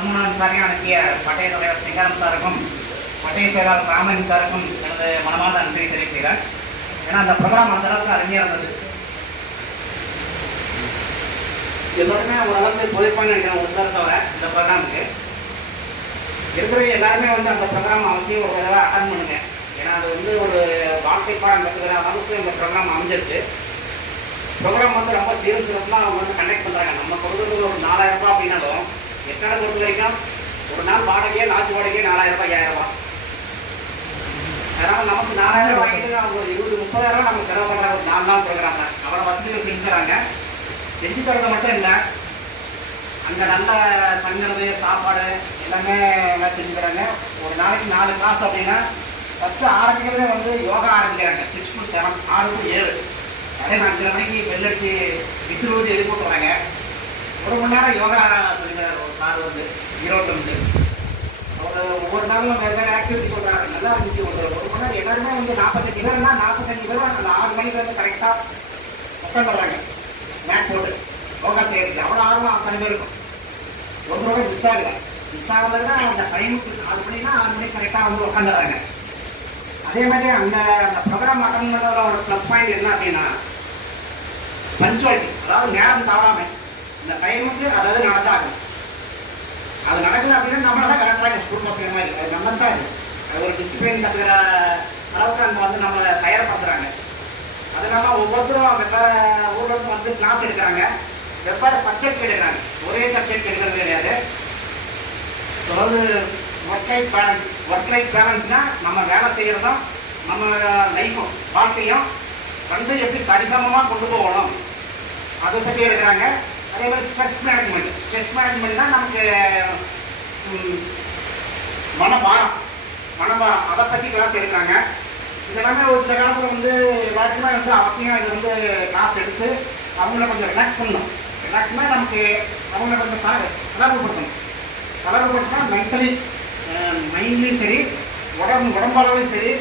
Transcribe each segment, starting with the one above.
பதிமூணாம் சாரையும் அனுப்பிய பட்டய தலைவர் சிங்காரம் சாருக்கும் பட்டய செயலாளர் ராமன் சாருக்கும் எனது மனமார்ந்த நன்றியை தெரிவிக்கிறேன். ஏன்னா அந்த ப்ரோக்ராம் அந்த அளவுக்கு அருமையாக இருந்தது. எல்லாருமே ஓரளவுக்கு பொழைப்பான்னு நினைக்கிறேன். ஒரு தவிர தவிர இந்த ப்ரோக்ராமுக்கு இருக்கிற எல்லாருமே வந்து அந்த ப்ரோக்ராம் அவசியம் ஒரு தடவை அட்டன் பண்ணுங்க. ஏன்னா அது வந்து ஒரு வாழ்க்கை பாடம் கற்றுக்கிற அளவுக்கு இந்த ப்ரோக்ராம் அமைஞ்சிருக்கு. ப்ரோக்ராம் வந்து ரொம்ப சீரும் சிறப்பாக அவங்க வந்து கண்டக்ட் பண்ணுறாங்க. நம்ம கொடுக்குறது ஒரு 4000 ரூபாய் அப்படின்னாலும் எத்தனை பொறுத்த வரைக்கும் ஒரு நாள் வாடகையே லாட்ஜ் வாடகையே 4000 ரூபாய் 5000 ரூபாய். அதனால் நமக்கு 4000 ரூபாய்க்கு அவங்க ஒரு 20-30,000 ரூபாய் நம்ம செலவு பண்ணுற ஒரு 4 நாள் ப்ரோக்ராம் தான். அவ்வளோ வசதிகள் செஞ்சுறாங்க. செஞ்சு தரது மட்டும் இல்லை, அங்கே நல்ல தங்குறது சாப்பாடு எல்லாமே எல்லாம் செஞ்சு தராங்க. ஒரு நாளைக்கு 4 கிளாஸ் அப்படின்னா ஃபஸ்ட்டு ஆரம்பிக்கிறதே வந்து யோகா ஆரம்பிக்கிறாங்க. 6 to 7 6 to 7 அதே 5:30 மணிக்கு வெள்ளடிச்சு விசிறுவது எழுப்பிட்டு வராங்க. 1 மணி நேரம் யோகா சொல்லிக்கிறார் ஒரு சார் வந்து ஈரோட்டு வந்து. ஒரு ஒவ்வொரு நாளும் வேறு வேறு ஆக்டிவிட்டி கொடுக்குறாங்க. நல்லா இருந்துச்சு. ஒரு மணி நேரம் எல்லாருமே வந்து 45 பேர்னா 45 பேரும் அந்த 6 மணிக்கு வந்து கரெக்டாக உட்காந்துடுறாங்க. மேட் போட்டு யோகா செய்யறது அவ்வளோ ஆர்வம் அத்தனை பேர் இருக்கும். ஒன்றோட மிஸ் ஆகலை. மிஸ் ஆகலைன்னா அந்த டைமுக்கு 4 மணினா 6 மணிக்கு கரெக்டாக வந்து உட்காந்துடுறாங்க. அதே மாதிரி அந்த ப்ரோக்ராம் அட்டன் பண்ணுறதோட ஒரு ப்ளஸ் பாயிண்ட் என்ன அப்படின்னா பஞ்சுவாலிட்டி, அதாவது நேரம் தவறாமை. இந்த டைமுக்கு அதாவது நடந்தாகும். அது நடக்குது அப்படின்னா நம்மளால கரெக்டாக ஸ்கூல் பசங்க மாதிரி அது நம்ம தான் இருக்குது. அது ஒரு டிசிப்ளின் கற்றுக்கிற அளவுக்கு அங்கே வந்து நம்மளை தயார்படுத்துகிறாங்க. அது இல்லாமல் ஒவ்வொருத்தரும் வெவ்வேறு ஊரில் இருந்து வந்து கிளாஸ் எடுக்கிறாங்க. வெவ்வேறு சப்ஜெக்ட் எடுக்கிறாங்க. ஒரே சப்ஜெக்ட் எடுக்கிறது கிடையாது. அதாவது ஒர்க் லைஃப் பேலன்ஸ்னால் நம்ம வேலை செய்கிறதும் நம்ம லைஃப்பும் வாழ்க்கையும் வந்து எப்படி சரிசமமாக கொண்டு போகணும் அதை பற்றி எடுக்கிறாங்க. அதே மாதிரி ஸ்ட்ரெஸ் மேனேஜ்மெண்ட்னா நமக்கு மனபாரம் அதை பற்றி கிளாஸ் எடுக்கிறாங்க. இதெல்லாமே ஒரு சில காலத்தில் வந்து எல்லாருக்குமே வந்து அவசியம். இது வந்து கிளாஸ் எடுத்து அவங்கள கொஞ்சம் ரிலாக்ஸ் பண்ணணும். ரிலாக்ஸ்னா நமக்கு அவங்கள கொஞ்சம் கலர்படுத்தினா மைண்ட்லேயும் சரி உடம்பளவையும் சரி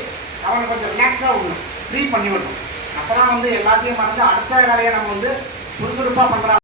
அவங்க கொஞ்சம் ரிலாக்ஸாக விடணும், ஃப்ரீ பண்ணி விடணும். அப்போ தான் வந்து எல்லாத்தையும் மறந்து அடுத்த வேலையை நம்ம வந்து சுறுசுறுப்பாக பண்ணுறோம்.